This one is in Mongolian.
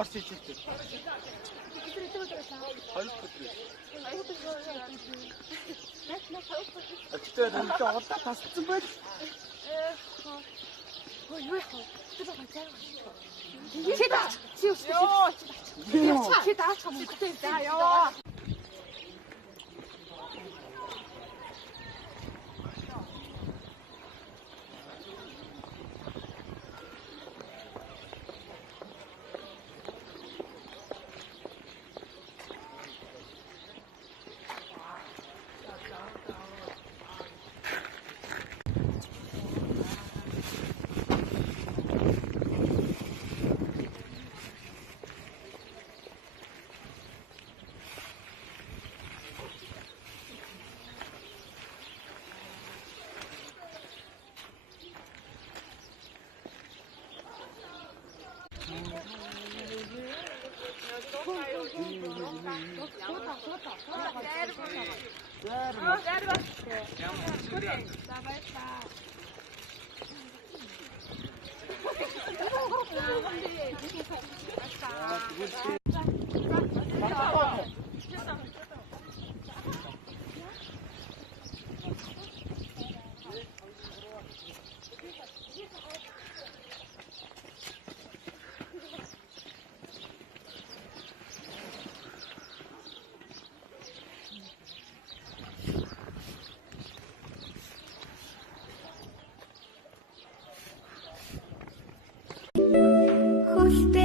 орс ичилдэг. Хоёр өдөр. Өчтөр нэмэлт олоо тасцсан байл. Чи даач. Чи өчтөр. Йоо, чи даач. Чи даач юм уу? За ёо. Хүлтэй